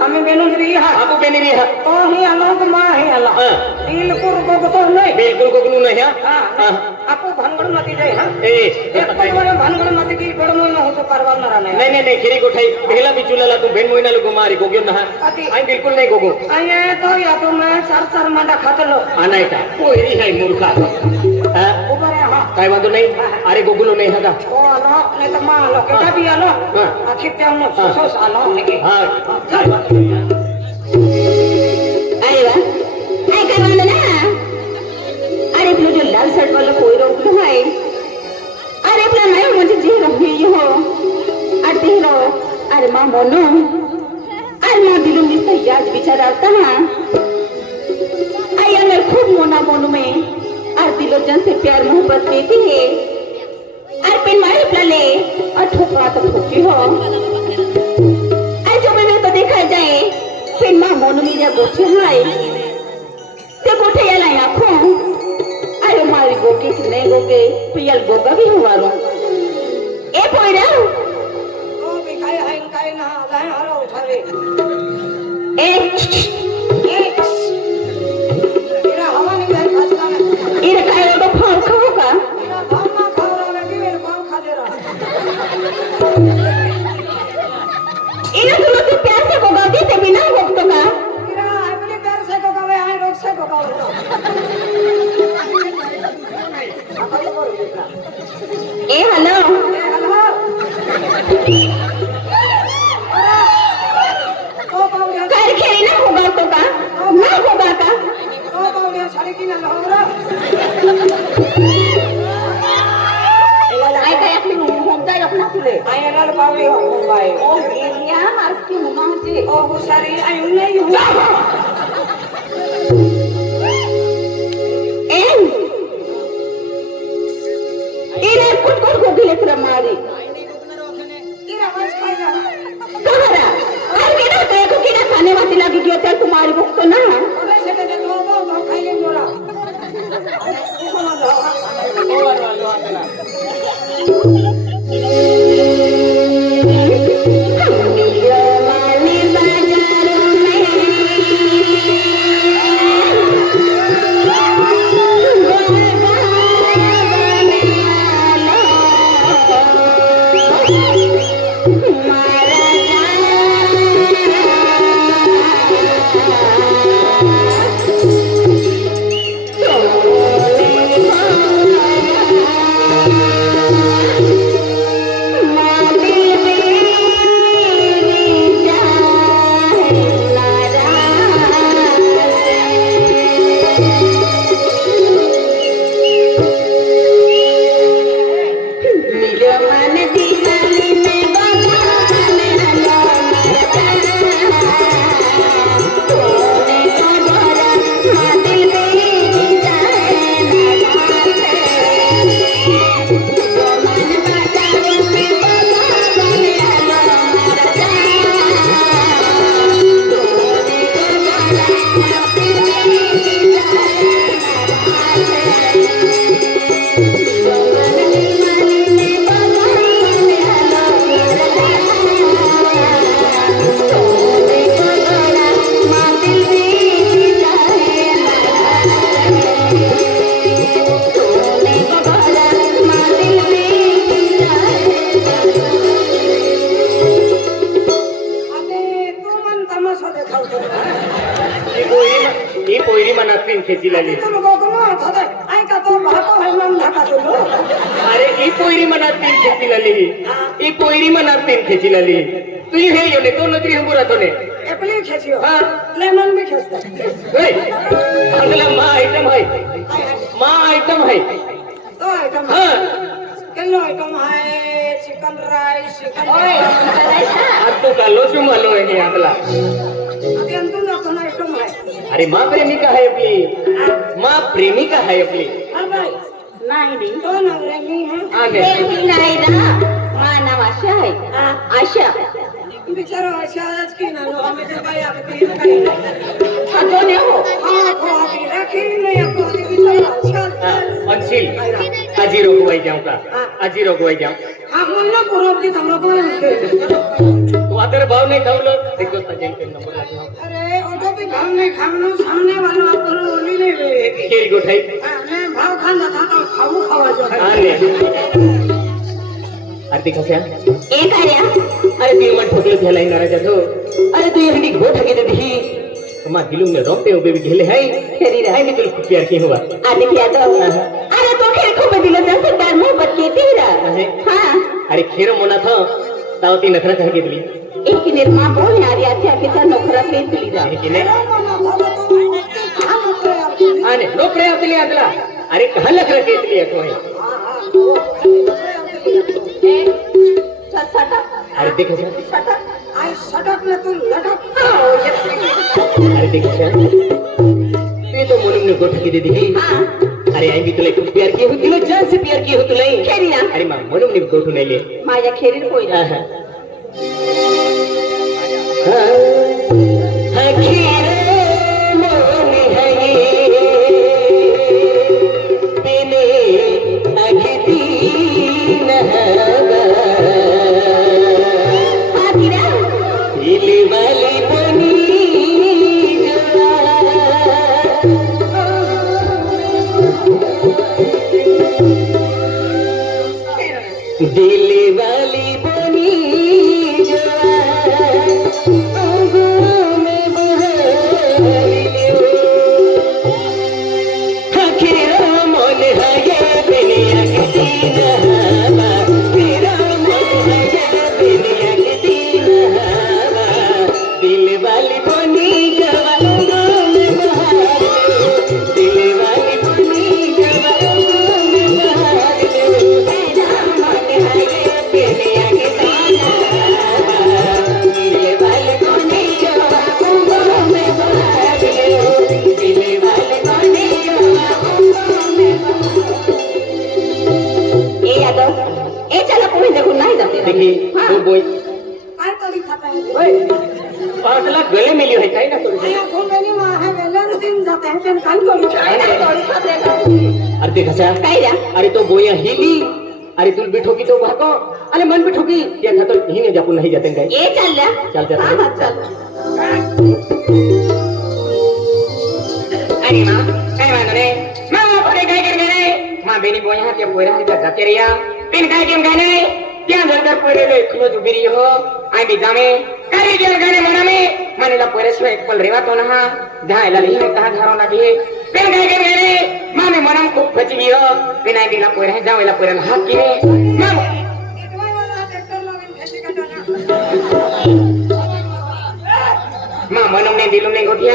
અમે બેનું જ રહ્યા આપો બેન રહ્યા તો હી અલોક માં હી અલા બિલકુલ કોક તો નહીં બિલકુલ કોક નું નહીં હા આપો ભાનગડ નથી જાય હા એ મને ભાનગડ નથી કી પડમો ન હોતો પરવા ન રાને નહીં નહીં નહીં ખીરી ગોઠાઈ પહેલા બી ચુલાલા તું બેન મોઈના લોકો મારી ગોગ્યો ના આઈ બિલકુલ નહીં ગોગો આઈ તો યા તો મેં સર સર માંડા ખાતલો આના એટા કોઈ હી હે મૂર્ખા હા કાંઈ વાંધો નહીં અરે ગોગુલો નહીં હતા ઓ આલો ને તમા આલો કેટા બી આલો આખી ત્યાં નો સોસ આલો ને હા અરે વાહ આય કરવાનો ના અરે પેલો જો લાલ શર્ટ વાળો કોઈ રો પેલો હાય અરે પેલા નયો મુજે જે રહી યો આ તેરો અરે માં મોનો અરે માં દિલું ની તૈયાર વિચાર આવતા હા આય અમે ખૂબ મોના મોનું મેં और बिलोचन से प्यार मोहब्बत देती है। और पिन मारे प्ले और ठोकरा तो ठोकी हो। जो मैंने तो देखा जाए पिन माँ मोन में जा गोठे हाय तो ते गोठे या लाया आखो? अरे मारी गोटी से नहीं गोगे तो यल गोगा भी हुआ रो। ए पोई रा ओ बिखाए हाय काए ना लाए हरो उठरे ए गयो तर तुम्हारी ಈ ಪೊಯ್ರಿ ಮನಾದ ಪೇನ್ ಖೆಚಿಲಲಿ ಈ ಪೊಯ್ರಿ ಮನಾದ ಪೇನ್ ಖೆಚಿಲಲಿ তুই হে ইলে তো নদী হমুরা তোলে এপলে খেছিও হ্যাঁ লেমন বি খেছতা এই আগলা মা আইটম হাই মা আইটম হাই তো আইটम হ্যাঁ কেন আইটম হাই চিকেন রাইস চিকেন ওই আর তো কালো চুমালো এনি আগলা अरे माँ प्रेमिका है अपनी माँ प्रेमिका है अपनी नायरी हो। नवऱ्याली नायरा मा नाव आशा आहे आशा। बिचारो आशा आज की ना लो हमें तो भाई आप की ना हाँ, भाई खतो ने हो। हाँ को अभी रखे ने को अभी बिचारो अच्छा अच्छी अजी रोको भाई जाऊँ का हाँ। अजी रोको भाई जाऊँ हाँ मन ना पूरा अभी हम लोग को तो आदर भाव नहीं खाओ लोग। देखो सजन के नंबर। अरे ओटो पे भाव नहीं खाओ सामने वाला आप बोलो ओली नहीं ले केरी गोठाई। भाव तो खाऊ जो अरे कशा ए कार्या अरे ती मन ठोकलं घ्यायला येणार जातो अरे तू हंडी गोठा घेते ती मा दिलुम ने रोपते उभे भी घेले हाय. खरी रा. हाय मी तुला खूप प्यार की हुआ आले की आता अरे तो खेळ खूप दिलं जास्त प्यार मोहब्बत केती रा. आहे. हा. अरे खेर मोना था ताव ती नखरा कह घेतली? एक निर्मा बोल यार आखेचा नोकरा के जा. आहे की होते हैं. आणि नोकरी आपली आदला अरे कहा लखरा केतली आहे सटा अरे ते कशा सटा आई सटक ना तू लटक अरे ते कशा ते तो म्हणून ने गोठा की देती हा अरे आई भी तुला खूप प्यार की हो तुला जान से प्यार की हो तुला खरी रा अरे मा म्हणून ने गोठून आले माझ्या खेरीर पोयला हातीरा दिल वाली बनी अरे ते कसा अरे तो गोया हिली अरे तुला बी ठोकी तो भागो अरे मन बी ठोकी तो खातो नहीं जापून नहीं जाते काय ये चाललं चाल हाँ, हाँ, चल। अरे माँ काय म्हणणार रे माँ परे काय करणार रे माँ बेनी बोया हाते बोया हाते जाते रिया बिन पिन काय गाने क्या नाही। त्या जर परे रे खुलो जुबिरी हो। आई बी जामे। करे जल गाने मना में मनेला परेसवे एक पल रेवा तो ना हा जायला लिहि तहा ना लागे। ಪಿನ್ಬೇಕಿರಿ ಮಾಮಿ ಮನಂ ಕುಕ್ ಬಚಿವಿಯ ಪಿನಾಯ್ ಬಿಲ ಪೋರೆ ಜಾವೆಲ ಪೋರೆ ಹಾಕಿರಿ ಮಾಮ माँ मनम ने दिलम ने गोटिया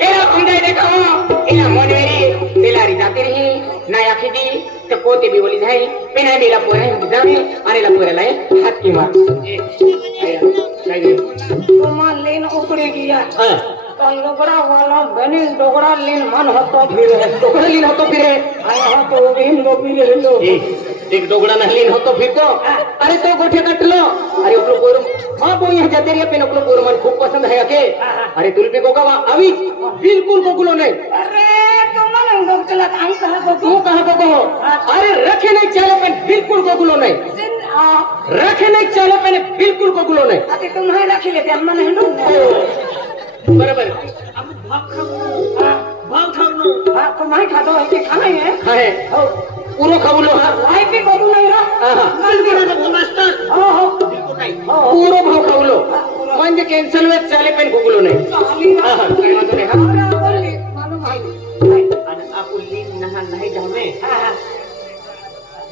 एरा अंदाय देखा हो एरा मोनेरी बेलारी जाती रही ना याखी दी तो पोते भी बोली जाए पेना बेला पोरे जावे अरे ला पोरे लाए हाथ की मार ए आया लाए ओ माँ लेन उतरेगी यार हाँ तो लोगड़ा वाला बने लोगड़ा लेन मन होतो फिर ટોકડા લીન હતો ફિરે आया हो तो भी लो भी ले लो એ એક ડોગડા ના લીન હતો ફિરતો અરે તો ગોઠે કટલો અરે ઓકલો પોર માં બો यहाँ जाते रहिए पेन ओकलो पोर मन खूब पसंद है के अरे तुल पे कोका अभी बिल्कुल कोकुलो नहीं अरे तुम मन लोग चला आई कहा को तू कहाँ को कहो अरे रखे नहीं चलो पेन बिल्कुल कोकुलो नहीं दिन आ रखे नहीं चलो मैंने बिल्कुल को गुलो नहीं अति तुम नहीं रखी लेते हम नहीं लो बराबर. अब भाग खाओ भाग खाओ हाँ. तुम नहीं खाता हो ऐसे खाना ही है हाँ है हो पूरो खबुलो हाँ लाइफ भी बोलू नहीं रहा आहा. कल भी ना मास्टर हो हो बिल्कुल नहीं हो पूरो भाव खबुलो म्हणजे कॅन्सल वेळ चाले पण गुगलो नाही. चाली ना आहा, काय म्हणतो रे, हा? अरे बोली मालूम भाई आणि आपण लीन नहा नाही जामे हाँ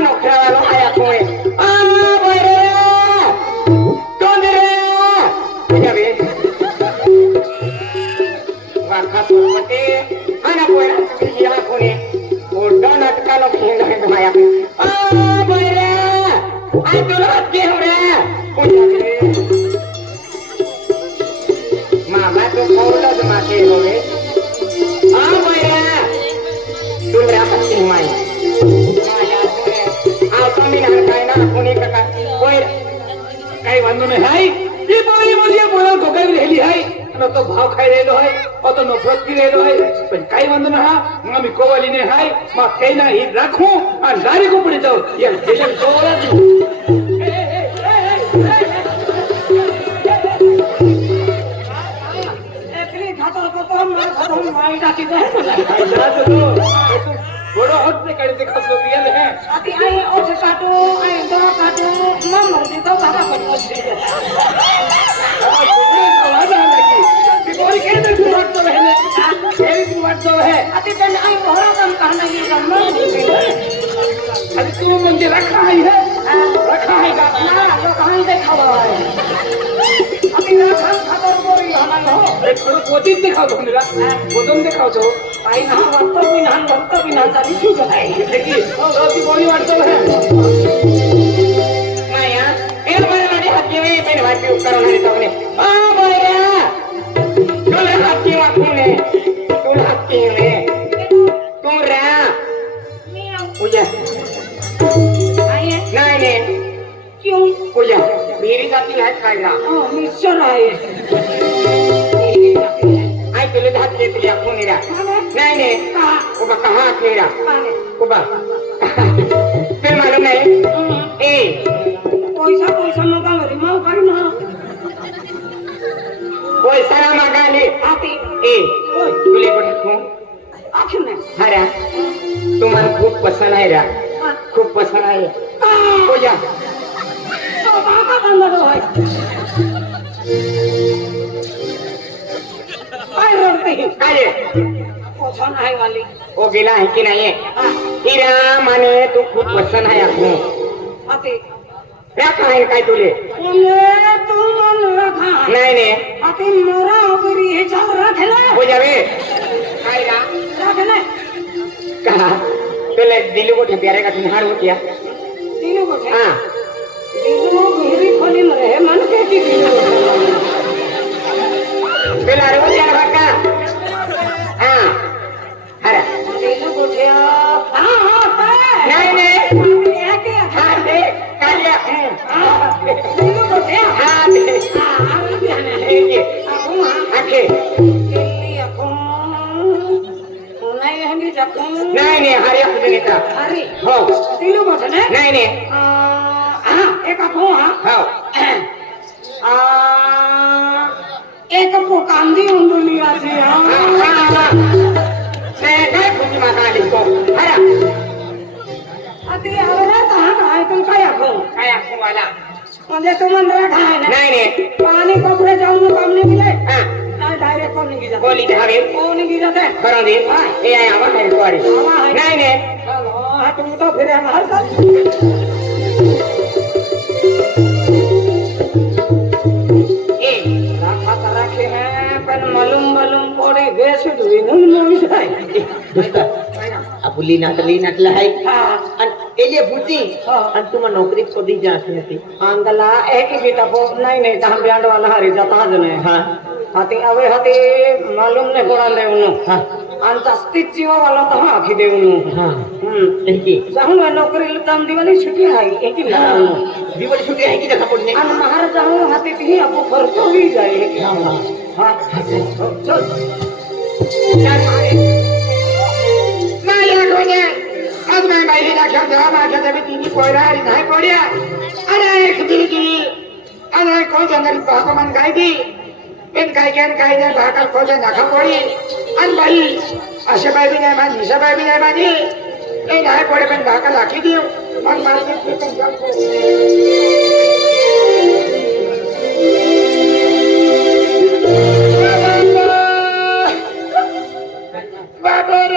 no creo, no haya pues. ¡Ah, bueno! ¿Dónde era? Ya ven. Baja por mate. Ana pues, si ya con él. Por don atacalo que no se vaya. ¡Ah, bueno! ¡Ay, tú lo quiebra! Mamá, tú cobras de más que lo ves. ¡Ah, bueno! Tú verás así, maíz. વાંધો નહીં હાય એ બોલી બોલી બોલા ગોગાવી રહેલી હાય અને તો ભાવ ખાઈ રહેલો હોય અતો નફરત કરી રહેલો હોય પણ કઈ વાંધો ના હા મમ્મી કોવાલી ને હાયમાં થઈના હિત રાખું અને લારી કુપડી જાઉં એમ જેલ કોવાલા એકલી ખાતર કરતો માર ખાતર મારી ડાકી દે बड़ो होट से करे देखा सो रियल है। अभी आई ओ से काटो आई दो काटो। मम मर्ज़ी तो सारा पर मत दे हाँ सुनिए आवाज़ आ लगी। बिकोरी के तो बात तो है तेरी की बात तो है। अभी तो तन आई मोहरा कम कहना ये कम अभी तू मुझे रखा है। हाँ। रखा है ना लोग आई देखा हुआ है अभी ना खान खबर को ही। हमारा हो आई ना वक्त भी ना वक्त भी ना चाली क्यों जाए माया एर मारे मारे हाथ में मेरे भाई पे उपकरण है तो ने आ बोया तोले हाथ में आखूने तोले हाथ में तू रा? पूजा। नहीं नहीं। क्यों? पूजा मेरी जाती है ओ मिक्सचर आए। आई तोले हाथ में तुझे आखूने रा नहीं नहीं उबा कहाँ आखूने रा उबा फिर मालूम नहीं ए पैसा पैसा मगा मेरी माँ कर ना कोई सारा मांगा ले आती ए तुले को ठकूं आखिर में अरे तुम्हाला खूप पसंत आहे रा खूप पसंत आहे हो जा तो बंद है काय है काय? पसंद आहे वाली ओ गेला आहे की नाहीये हिरा माने तू खूप पसंत आहे आपण आती राख काय तुले तू रखा नाही नाही आती मोरा वगैरे हे जाऊ रखले हो जावे काय रा रखले का तुला दिली मोठ्या प्यारे का तुम्ही हाड होत्या तीनों को हा दिलो मेरी खोली में रहे मन के की दिलो हा अरे दिलो को दिया हाँ हाँ नाही नाही है हा ते काल्या दिलो को हा ते हाँ हे हाँ है हरी हो दिलो को ने नाही नाही हाँ हाँ हो आ एक आजी हा, हाँ हा, हा. नाही, काय खुशी माता आली तो हरा अति आवरा कहाँ काय तुम काय आखो काय आखू वाला म्हणजे तू मन रखा है ना नाही नाही पानी कपड़े जाऊँ काम नहीं मिले हा डायरेक्ट कौन नहीं गिरा बोली धावे कौन नहीं गिरा थे करो दे ए आय आवा है तुम्हारी आवा है। नाही नाही हाँ तुम तो फिर हमारे শুরু ইনুন মশাই બોલી ના લઈ ના એટલે હાય અને એ જે ભૂતી અને તું નોકરી છોડી જા છે હતી અંગલા એ કે બેટા બોસ નહીં નહીં તામ બ્યાંડ વાલા હારી माझ्या गोण्या आज माझ्या बाई लाखात जावा माझ्या तरी तिने पोयरा आणि काय पोड्या. अरे एक दिली दिली अरे कोण सांगाल बाबा मन काय दी पेन काय कॅन काय नाही भाकाल कोणत्या नाखा पोळी आणि बाई अशा बाई बी नाही माझी दिशा बाई बी नाही माझी. ते नाही लाखी देऊ. मग माझे Vai,